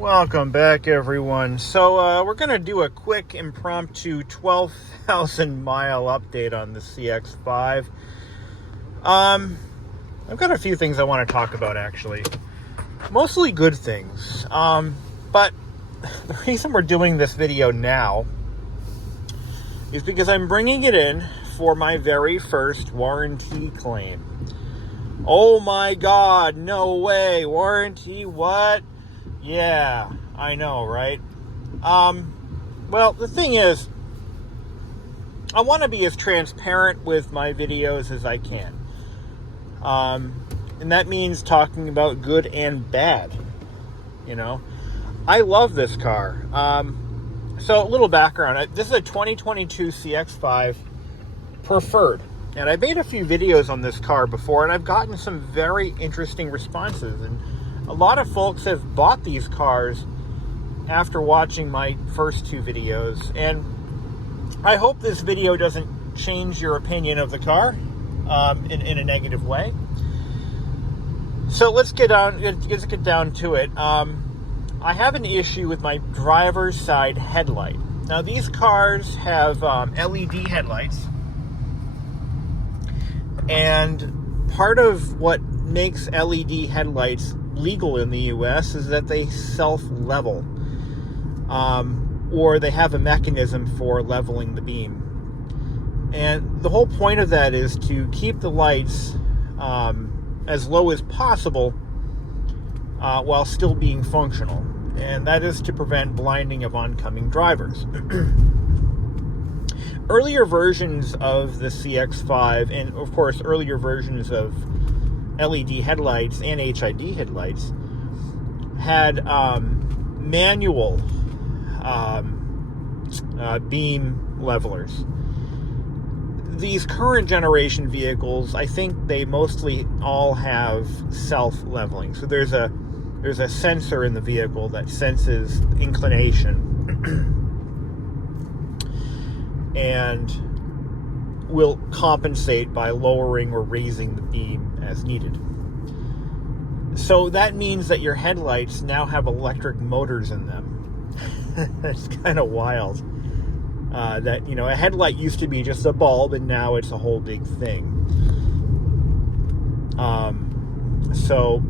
Welcome back, everyone. So we're going to do a quick impromptu 12,000 mile update on the CX-5. I've got a few things I want to talk about, actually. Mostly good things. But the reason we're doing this video now is because I'm bringing it in for my very first warranty claim. Oh my God, no way. Warranty, what? Yeah, I know, right? Well, the thing is, I want to be as transparent with my videos as I can. And that means talking about good and bad, you know? I love this car. So a little background. This is a 2022 CX-5 Preferred. And I've made a few videos on this car before, and I've gotten some very interesting responses. And a lot of folks have bought these cars after watching my first two videos, and I hope this video doesn't change your opinion of the car in a negative way. So let's get down to it. I have an issue with my driver's side headlight. Now, these cars have LED headlights, and part of what makes LED headlights legal in the US is that they self-level, or they have a mechanism for leveling the beam. And the whole point of that is to keep the lights as low as possible while still being functional. And that is to prevent blinding of oncoming drivers. Earlier versions of the CX-5, and of course earlier versions of LED headlights and HID headlights, had manual beam levelers. These current generation vehicles, I think they mostly all have self-leveling. So there's a sensor in the vehicle that senses inclination and will compensate by lowering or raising the beam as needed. So that means that your headlights now have electric motors in them. It's kind of wild. That, you know, a headlight used to be just a bulb, and now it's a whole big thing. So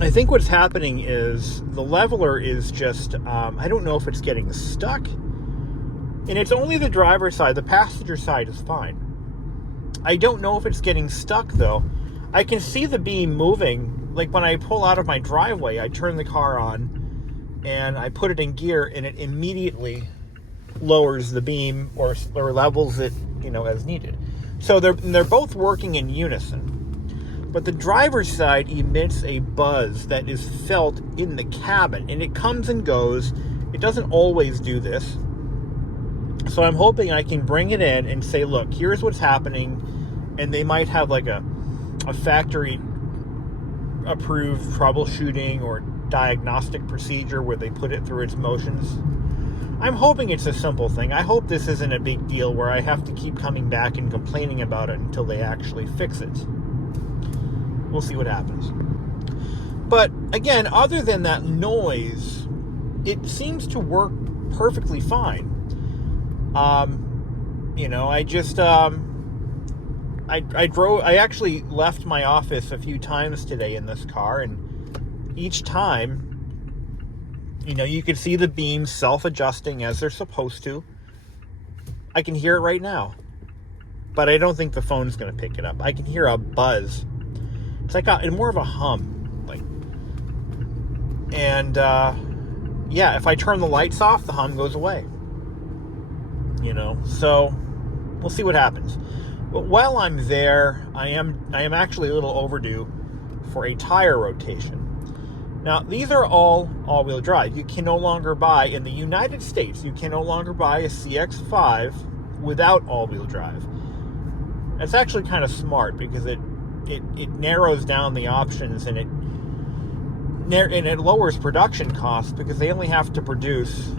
I think what's happening is the leveler is just, I don't know if it's getting stuck. And it's only the driver's side. The passenger side is fine. I don't know if it's getting stuck, though. I can see the beam moving. Like when I pull out of my driveway, I turn the car on and I put it in gear, and it immediately lowers the beam or levels it, you know, as needed. So they're both working in unison. But the driver's side emits a buzz that is felt in the cabin, and it comes and goes. It doesn't always do this. So I'm hoping I can bring it in and say, look, here's what's happening. And they might have like a factory approved troubleshooting or diagnostic procedure where they put it through its motions. I'm hoping it's a simple thing. I hope this isn't a big deal where I have to keep coming back and complaining about it until they actually fix it. We'll see what happens. But again, other than that noise, it seems to work perfectly fine. You know, I just, I actually left my office a few times today in this car, and each time, you know, you can see the beams self-adjusting as they're supposed to. I can hear it right now, but I don't think the phone's going to pick it up. I can hear a buzz. It's like more of a hum, like, and, yeah, if I turn the lights off, the hum goes away. You know, so we'll see what happens. But while I'm there, I am actually a little overdue for a tire rotation. Now, these are all all-wheel drive. You can no longer buy, in the United States, you can no longer buy a CX-5 without all-wheel drive. That's actually kind of smart because it narrows down the options, and it lowers production costs because they only have to produce,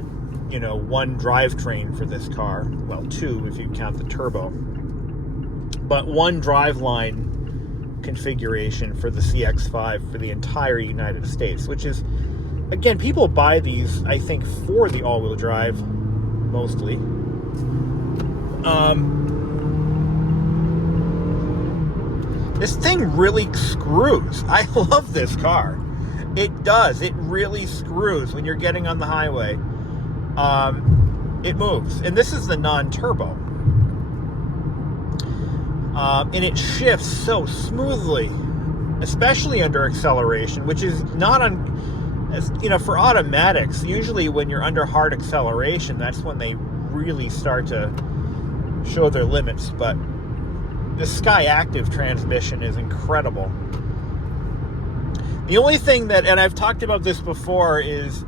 you know, one drivetrain for this car. Well, two if you count the turbo. But one driveline configuration for the CX-5 for the entire United States, which is again, people buy these, I think, for the all-wheel drive, mostly. This thing really screws. I love this car. It does. It really screws when you're getting on the highway. It moves. And this is the non-turbo. And it shifts so smoothly, especially under acceleration, which is not for automatics. Usually when you're under hard acceleration, that's when they really start to show their limits. But the Sky Active transmission is incredible. The only thing that, and I've talked about this before, is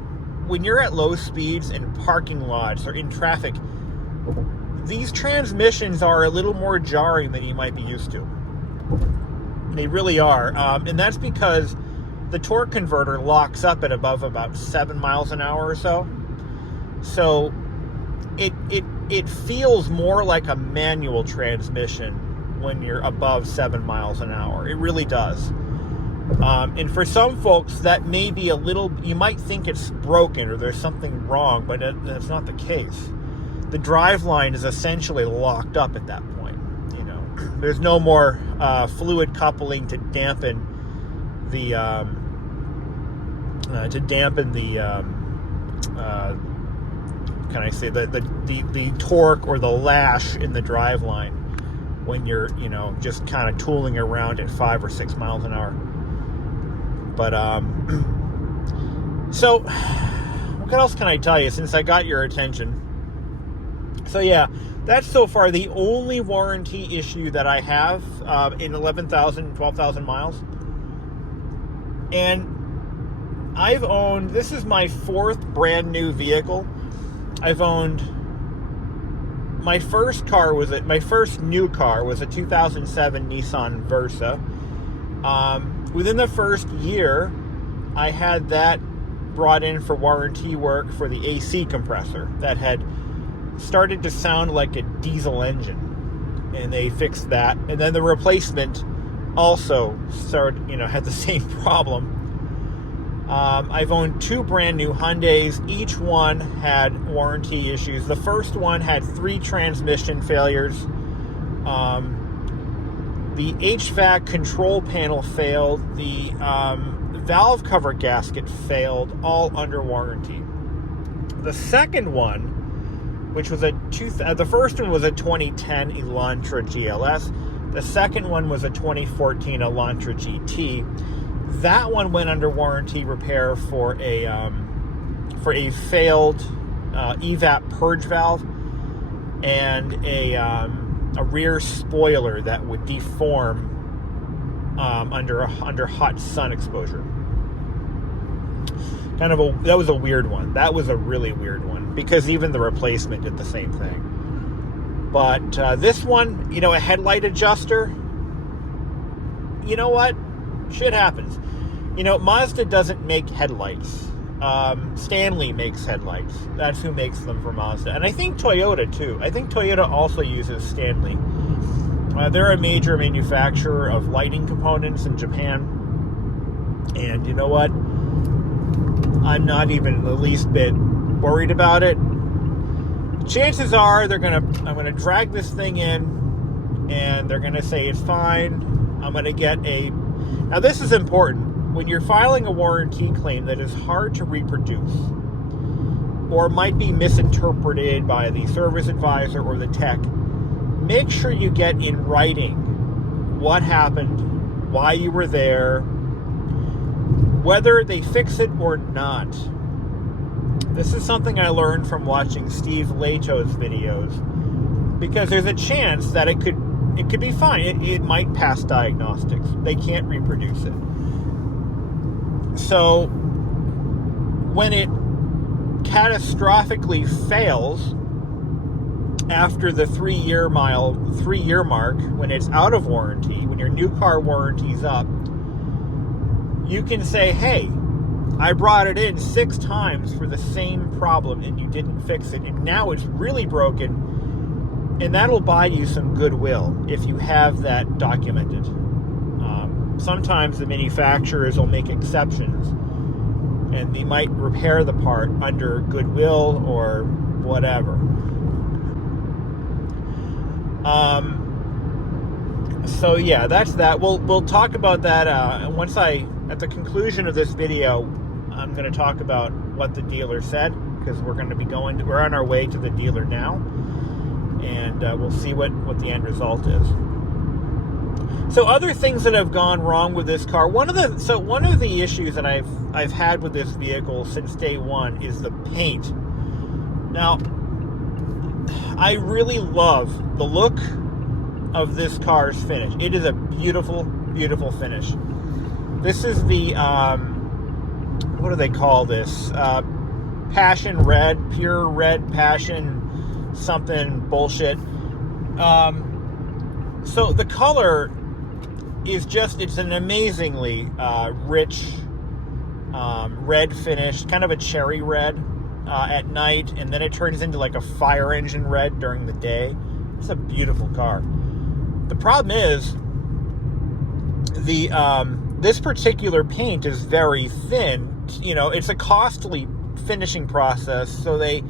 when you're at low speeds in parking lots or in traffic, these transmissions are a little more jarring than you might be used to. They really are. And that's because the torque converter locks up at above about 7 miles an hour or so. So it feels more like a manual transmission when you're above 7 miles an hour. It really does. And for some folks, that may be a little, you might think it's broken or there's something wrong, but that's not the case. The driveline is essentially locked up at that point. There's no more fluid coupling to dampen the the torque or the lash in the driveline when you're just kind of tooling around at 5 or 6 miles an hour. But so what else can I tell you since I got your attention? So yeah, that's so far the only warranty issue that I have in 11,000, 12,000 miles. And this is my 4th brand new vehicle. I've owned, my first new car was a 2007 Nissan Versa. Within the first year, I had that brought in for warranty work for the AC compressor that had started to sound like a diesel engine, and they fixed that. And then the replacement also had the same problem. I've owned 2 brand new Hyundais. Each one had warranty issues. The first one had 3 transmission failures. The HVAC control panel failed. The valve cover gasket failed, all under warranty. The second one, which was the first one was a 2010 Elantra GLS. The second one was a 2014 Elantra GT. That one went under warranty repair for a failed evap purge valve and a rear spoiler that would deform under hot sun exposure. That was a weird one. That was a really weird one because even the replacement did the same thing. But this one, a headlight adjuster. You know what? Shit happens. Mazda doesn't make headlights. Stanley makes headlights. That's who makes them for Mazda. And I think Toyota, too. I think Toyota also uses Stanley. They're a major manufacturer of lighting components in Japan. And you know what? I'm not even the least bit worried about it. Chances are I'm gonna drag this thing in and they're gonna say it's fine. I'm gonna get now this is important. When you're filing a warranty claim that is hard to reproduce or might be misinterpreted by the service advisor or the tech, make sure you get in writing what happened, why you were there, whether they fix it or not. This is something I learned from watching Steve Lato's videos, because there's a chance that it could be fine. It might pass diagnostics. They can't reproduce it. So when it catastrophically fails after the 3-year mark, when it's out of warranty, when your new car warranty's up, you can say, hey, I brought it in 6 times for the same problem and you didn't fix it, and now it's really broken, and that'll buy you some goodwill if you have that documented. Sometimes the manufacturers will make exceptions and they might repair the part under goodwill or whatever. So yeah, that's that. We'll talk about that at the conclusion of this video. I'm going to talk about what the dealer said, because we're on our way to the dealer now, and we'll see what the end result is. So other things that have gone wrong with this car. One of the issues that I've had with this vehicle since day one is the paint. Now, I really love the look of this car's finish. It is a beautiful, beautiful finish. This is the what do they call this? Passion red, pure red passion, something bullshit. So the color is it's an amazingly rich red finish, kind of a cherry red at night, and then it turns into like a fire engine red during the day. It's a beautiful car. The problem is this particular paint is very thin. It's a costly finishing process, so they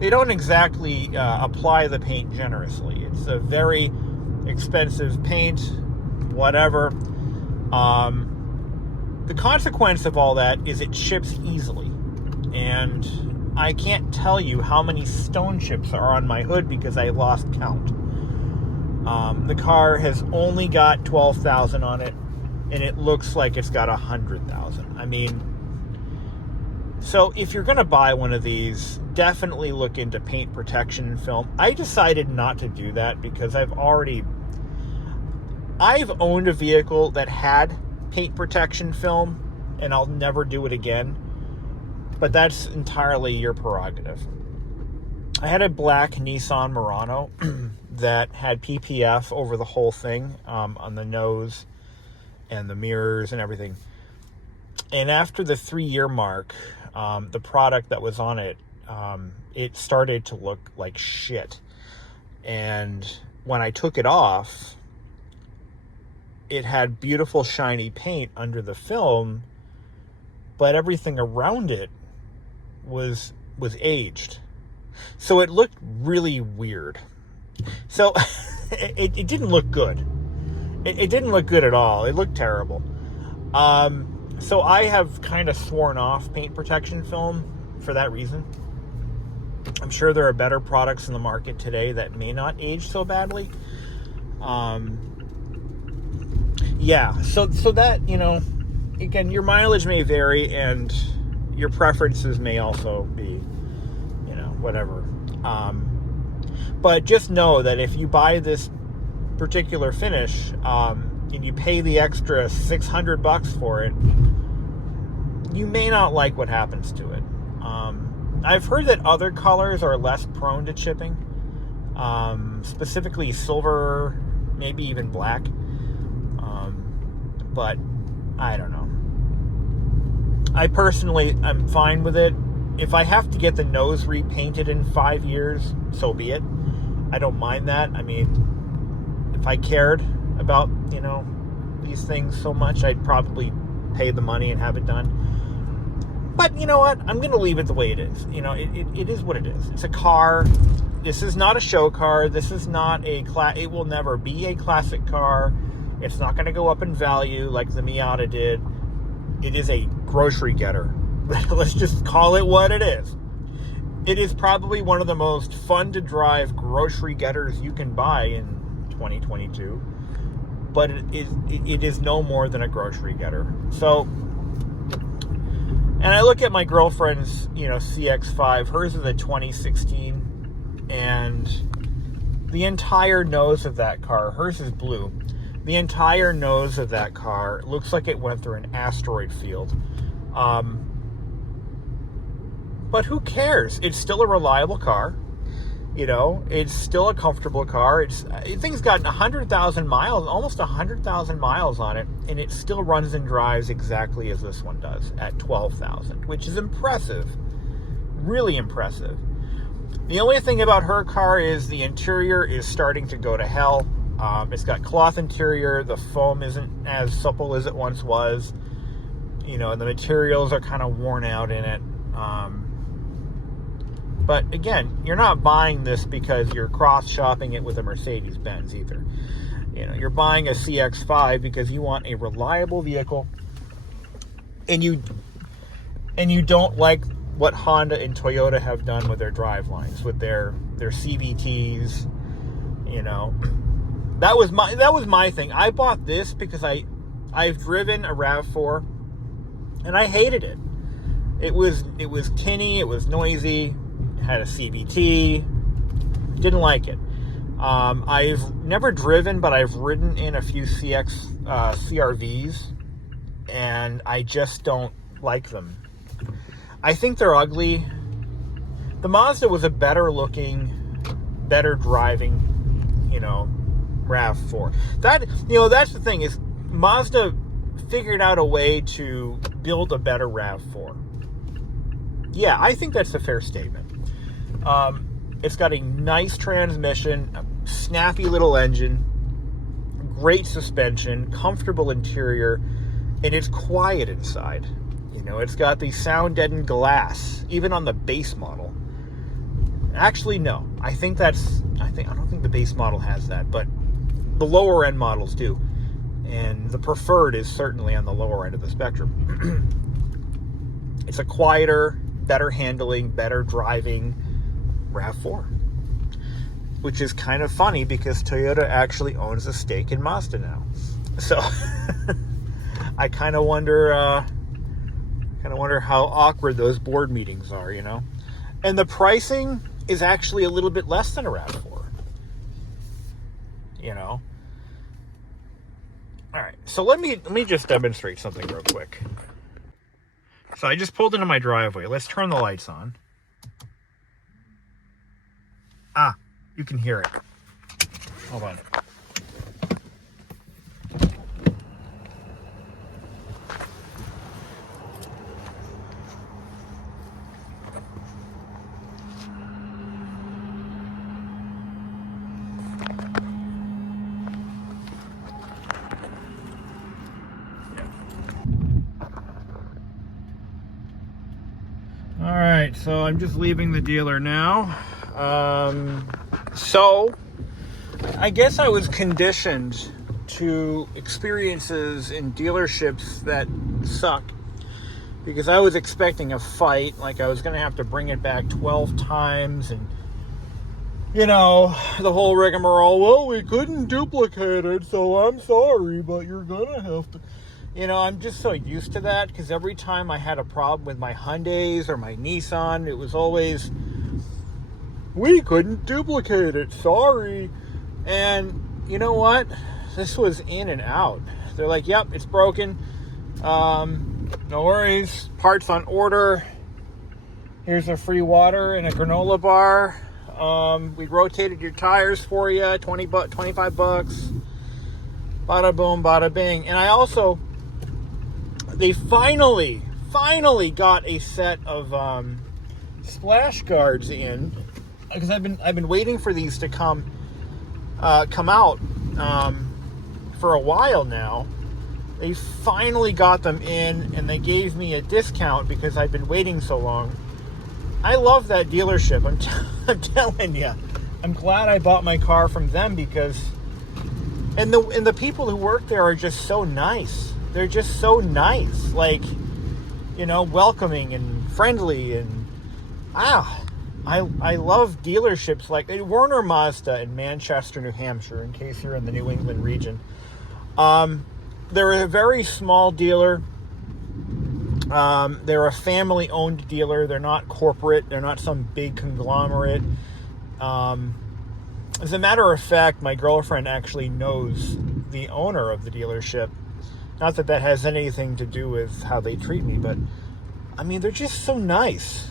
don't exactly apply the paint generously. It's a very expensive paint, whatever. The consequence of all that is it chips easily, and I can't tell you how many stone chips are on my hood because I lost count. The car has only got 12,000 on it, and it looks like it's got 100,000. I mean, so if you're going to buy one of these, definitely look into paint protection film. I decided not to do that because I've owned a vehicle that had paint protection film, and I'll never do it again. But that's entirely your prerogative. I had a black Nissan Murano that had PPF over the whole thing, on the nose and the mirrors and everything. And after the 3-year mark, the product that was on it, it started to look like shit. And when I took it off, it had beautiful shiny paint under the film, but everything around it was aged. So it looked really weird. So it didn't look good. It didn't look good at all. It looked terrible. So I have kind of sworn off paint protection film for that reason. I'm sure there are better products in the market today that may not age so badly. Yeah, so that, again, your mileage may vary, and your preferences may also be, whatever. But just know that if you buy this particular finish, and you pay the extra $600 for it, you may not like what happens to it. I've heard that other colors are less prone to chipping, specifically silver, maybe even black. But I don't know. I personally, I'm fine with it. If I have to get the nose repainted in 5 years, so be it. I don't mind that. I mean, if I cared about, these things so much, I'd probably pay the money and have it done. But you know what? I'm going to leave it the way it is. It is what it is. It's a car. This is not a show car. This is not it will never be a classic car. It's not going to go up in value like the Miata did. It is a grocery getter. Let's just call it what it is. It is probably one of the most fun to drive grocery getters you can buy in 2022. But it is no more than a grocery getter. So, and I look at my girlfriend's, CX-5. Hers is a 2016. And the entire nose of that car, hers is blue. The entire nose of that car looks like it went through an asteroid field. But who cares? It's still a reliable car. It's still a comfortable car. The thing's got 100,000 miles, almost 100,000 miles on it, and it still runs and drives exactly as this one does at 12,000, which is impressive. Really impressive. The only thing about her car is the interior is starting to go to hell. It's got cloth interior. The foam isn't as supple as it once was. You know, the materials are kind of worn out in it. But again, you're not buying this because you're cross-shopping it with a Mercedes-Benz either. You know, you're buying a CX-5 because you want a reliable vehicle, and you don't like what Honda and Toyota have done with their drive lines, with their CVTs. You know, that was my thing. I bought this because I've driven a RAV4 and I hated it. It was tinny, it was noisy, it had a CVT. Didn't like it. I've never driven, but I've ridden in a few CRVs, and I just don't like them. I think they're ugly. The Mazda was a better looking, better driving, you know, RAV4. That, you know, that's the thing, is Mazda figured out a way to build a better RAV4. Yeah, I think that's a fair statement. It's got a nice transmission, a snappy little engine, great suspension, comfortable interior, and it's quiet inside. You know, it's got the sound deadened glass, even on the base model. Actually, no. I don't think the base model has that, but the lower end models do. And the preferred is certainly on the lower end of the spectrum. It's a quieter, better handling, better driving RAV4. Which is kind of funny because Toyota actually owns a stake in Mazda now. So I kind of wonder how awkward those board meetings are, you know. And the pricing is actually a little bit less than a RAV4. You know. All right, so let me just demonstrate something real quick. So I just pulled into my driveway. Let's turn the lights on. Ah, you can hear it. Hold on. All right, so I'm just leaving the dealer now. So I guess I was conditioned to experiences in dealerships that suck, because I was expecting a fight, like I was going to have to bring it back 12 times and, you know, the whole rigmarole. Well, we couldn't duplicate it, so I'm sorry, but you're going to have to. You know, I'm just so used to that, because every time I had a problem with my Hyundais or my Nissan, it was always, we couldn't duplicate it, sorry. And you know what? This was in and out. They're like, yep, it's broken. No worries. Parts on order. Here's a free water and a granola bar. We rotated your tires for you, 25 bucks. Bada boom, bada bing. And I also, they finally got a set of splash guards in, because I've been waiting for these to come out for a while now. They finally got them in, and they gave me a discount because I've been waiting so long. I love that dealership. I'm telling you, I'm glad I bought my car from them, because and the people who work there are just so nice. They're just so nice, like, you know, welcoming and friendly, and I love dealerships like Werner Mazda in Manchester, New Hampshire, in case you're in the New England region. They're a very small dealer. They're a family-owned dealer. They're not corporate. They're not some big conglomerate. As a matter of fact, my girlfriend actually knows the owner of the dealership. Not that that has anything to do with how they treat me, but I mean, they're just so nice.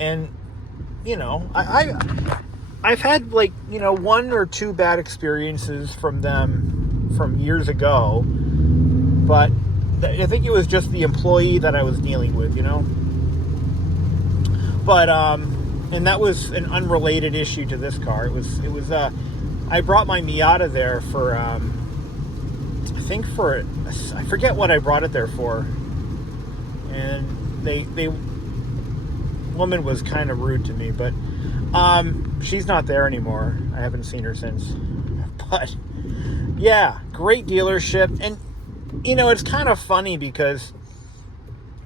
And, you know, I've had, like, you know, 1 or 2 bad experiences from them from years ago, but I think it was just the employee that I was dealing with, you know. But and that was an unrelated issue to this car. It was I brought my Miata there for I forget what I brought it there for. and the woman was kind of rude to me, but she's not there anymore. I haven't seen her since. But yeah, great dealership. And it's kind of funny because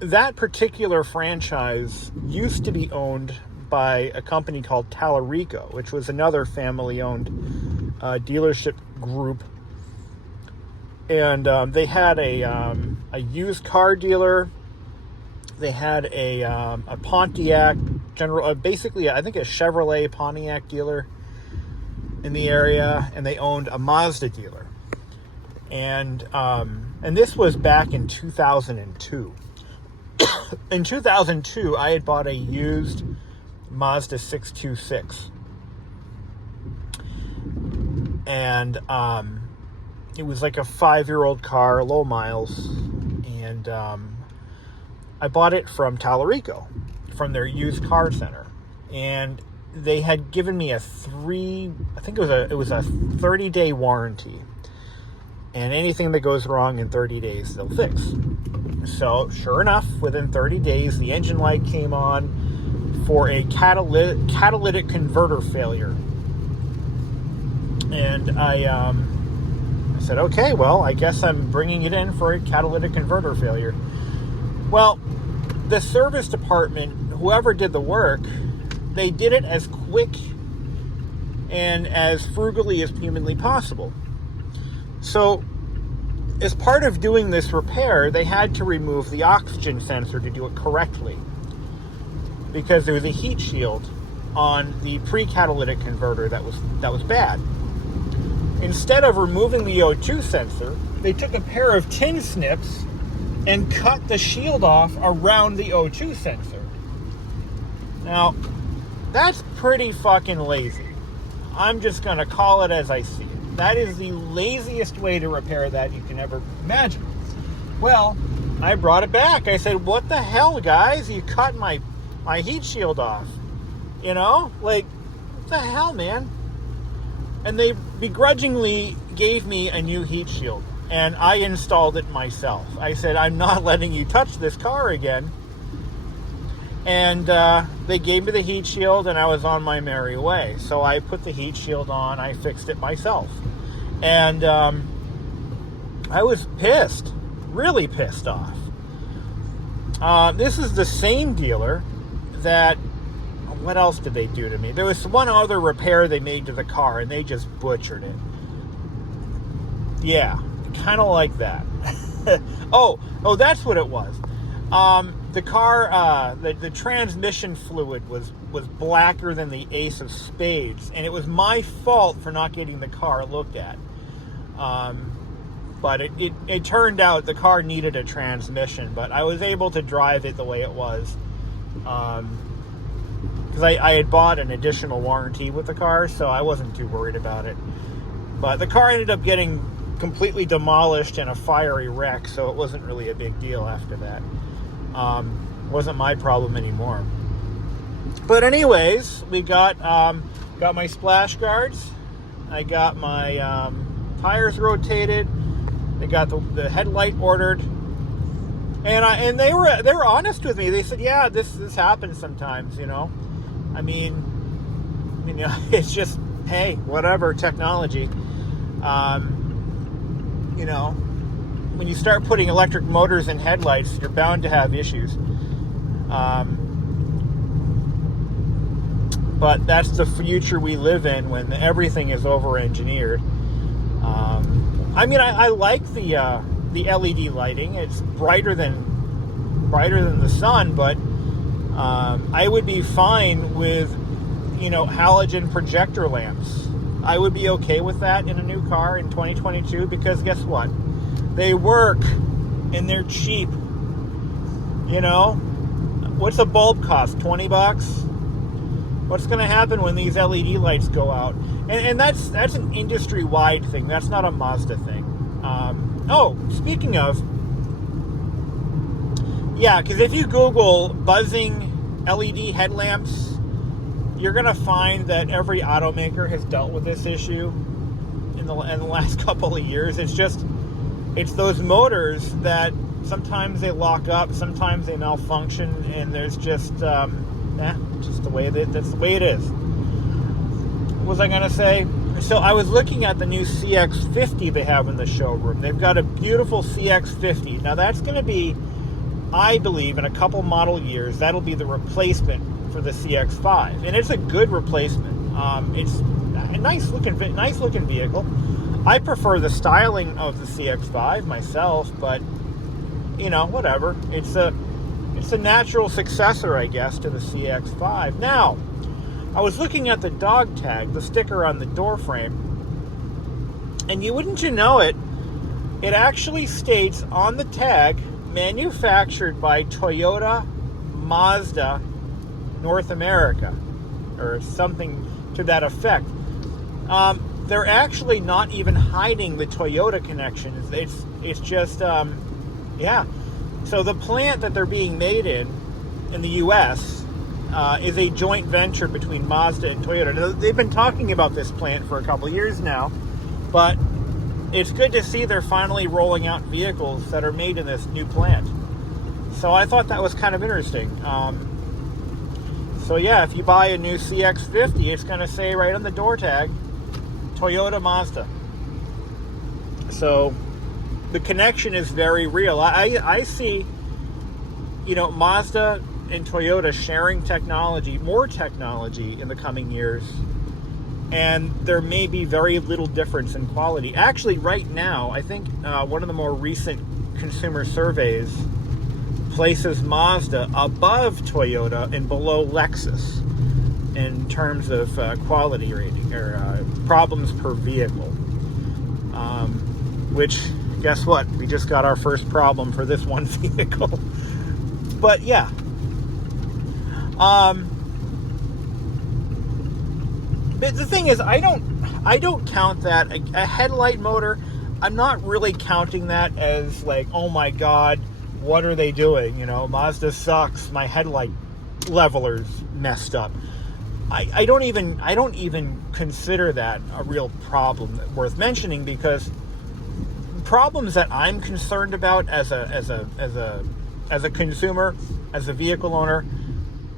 that particular franchise used to be owned by a company called Tallarico, which was another family-owned dealership group. And they had a used car dealer. They had a Pontiac basically I think a Chevrolet Pontiac dealer in the area, and they owned a Mazda dealer. And this was back in 2002. In 2002, I had bought a used Mazda 626. And it was like a 5-year-old car, low miles. And I bought it from Tallarico, from their used car center. And they had given me a 30-day warranty. And anything that goes wrong in 30 days, they'll fix. So, sure enough, within 30 days, the engine light came on for a catalytic converter failure. And I said, okay, well, I guess I'm bringing it in for a catalytic converter failure. Well, the service department, whoever did the work, they did it as quick and as frugally as humanly possible. So, as part of doing this repair, they had to remove the oxygen sensor to do it correctly, because there was a heat shield on the pre-catalytic converter that was bad. Instead of removing the O2 sensor, they took a pair of tin snips and cut the shield off around the O2 sensor. Now, that's pretty fucking lazy. I'm just going to call it as I see it. That is the laziest way to repair that you can ever imagine. Well, I brought it back. I said, what the hell, guys? You cut my heat shield off. Like, what the hell, man? And they begrudgingly gave me a new heat shield. And I installed it myself. I said, I'm not letting you touch this car again. And they gave me the heat shield, and I was on my merry way. So I put the heat shield on. I fixed it myself. And I was pissed. Really pissed off. This is the same dealer that... What else did they do to me? There was one other repair they made to the car, and they just butchered it. Yeah, kind of like that. Oh, that's what it was. The car, the transmission fluid was blacker than the ace of spades, and it was my fault for not getting the car looked at. But it turned out the car needed a transmission, but I was able to drive it the way it was. Because I had bought an additional warranty with the car, so I wasn't too worried about it. But the car ended up getting completely demolished in a fiery wreck, so it wasn't really a big deal after that. Wasn't my problem anymore. But anyways, we got my splash guards. I got my tires rotated. They got the headlight ordered. And they were honest with me. They said, yeah, this happens sometimes, I mean, it's just, hey, whatever, technology. When you start putting electric motors in headlights, you're bound to have issues. But that's the future we live in when everything is over-engineered. I like the LED lighting. It's brighter than the sun, but I would be fine with, halogen projector lamps. I would be okay with that in a new car in 2022, because guess what? They work and they're cheap. What's a bulb cost? $20? What's going to happen when these LED lights go out? And that's an industry-wide thing. That's not a Mazda thing. Speaking of, yeah, because if you Google buzzing LED headlamps, you're going to find that every automaker has dealt with this issue in the last couple of years. It's those motors that Sometimes they lock up, sometimes they malfunction, and there's just just the way that's the way it is. What was I gonna say? So I was looking at the new CX-50 they have in the showroom. They've got a beautiful CX-50. Now that's going to be, I believe, in a couple model years, that'll be the replacement for the CX-5, and it's a good replacement. It's a nice looking vehicle. I prefer the styling of the CX-5 myself, but whatever. It's a natural successor, I guess, to the CX-5. Now, I was looking at the dog tag, the sticker on the door frame, and wouldn't you know it, it actually states on the tag, manufactured by Toyota, Mazda, North America, or something to that effect. They're actually not even hiding the Toyota connection. It's just, yeah. So the plant that they're being made in the U.S., is a joint venture between Mazda and Toyota. Now, they've been talking about this plant for a couple of years now, but it's good to see they're finally rolling out vehicles that are made in this new plant. So I thought that was kind of interesting. So yeah, if you buy a new CX-50, it's going to say right on the door tag, Toyota Mazda. So the connection is very real. I see, Mazda and Toyota sharing more technology in the coming years, and there may be very little difference in quality. Actually, right now, I think one of the more recent consumer surveys places Mazda above Toyota and below Lexus in terms of quality rating, or problems per vehicle. Which, guess what? We just got our first problem for this one vehicle. But yeah. But the thing is, I don't count that a headlight motor. I'm not really counting that as like, oh my god, what are they doing? Mazda sucks. My headlight leveler's messed up. I don't even consider that a real problem worth mentioning, because problems that I'm concerned about as a consumer, as a vehicle owner,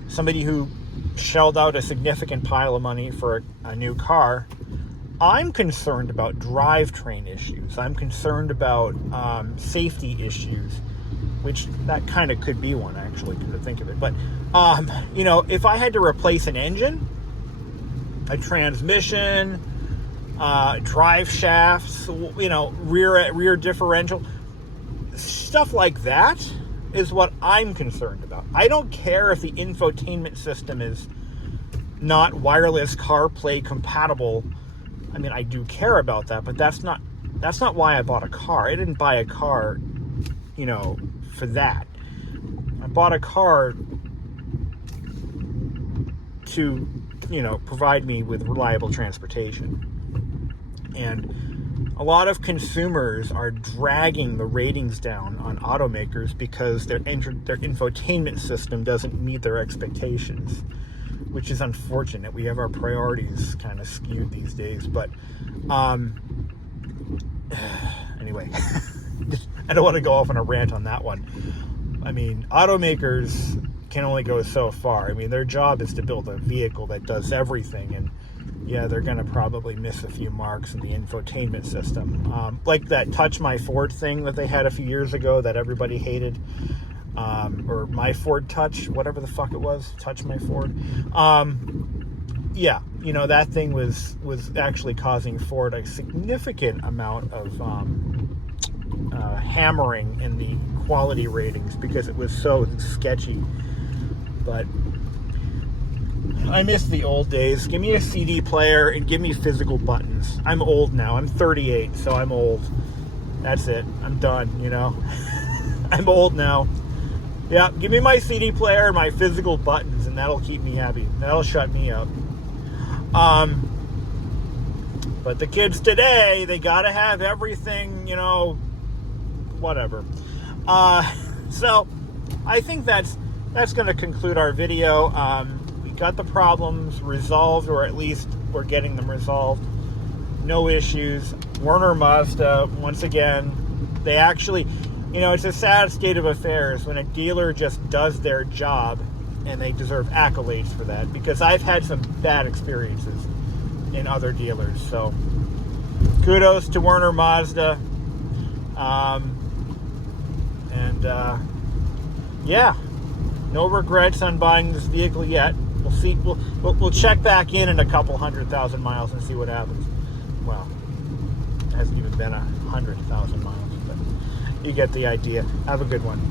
somebody who shelled out a significant pile of money for a new car, I'm concerned about drivetrain issues. I'm concerned about safety issues, which that kind of could be one, actually, come to think of it. But, if I had to replace an engine, a transmission, drive shafts, rear differential, stuff like that is what I'm concerned about. I don't care if the infotainment system is not wireless CarPlay compatible. I mean, I do care about that, but that's not why I bought a car. I didn't buy a car, for that. I bought a car to, provide me with reliable transportation. And a lot of consumers are dragging the ratings down on automakers because their infotainment system doesn't meet their expectations, which is unfortunate. We have our priorities kind of skewed these days. But anyway, I don't want to go off on a rant on that one. I mean, automakers can only go so far. I mean, their job is to build a vehicle that does everything, and yeah, they're going to probably miss a few marks in the infotainment system. Like that Touch My Ford thing that they had a few years ago that everybody hated. Or My Ford Touch, whatever the fuck it was. Touch My Ford. Yeah, that thing was actually causing Ford a significant amount of hammering in the quality ratings because it was so sketchy. But I miss the old days. Give me a CD player and give me physical buttons. I'm old now. I'm 38, so I'm old. That's it. I'm done, I'm old now. Yeah, give me my CD player and my physical buttons, and that'll keep me happy. That'll shut me up. But the kids today, they gotta have everything, whatever. So I think that's going to conclude our video. We got the problems resolved, or at least we're getting them resolved. No issues. Werner Mazda, once again, they actually, You know, it's a sad state of affairs when a dealer just does their job, and they deserve accolades for that, because I've had some bad experiences in other dealers. So kudos to Werner Mazda. Yeah, no regrets on buying this vehicle yet. We'll see. We'll check back in a couple 100,000 miles and see what happens. Well, it hasn't even been 100,000 miles, but you get the idea. Have a good one.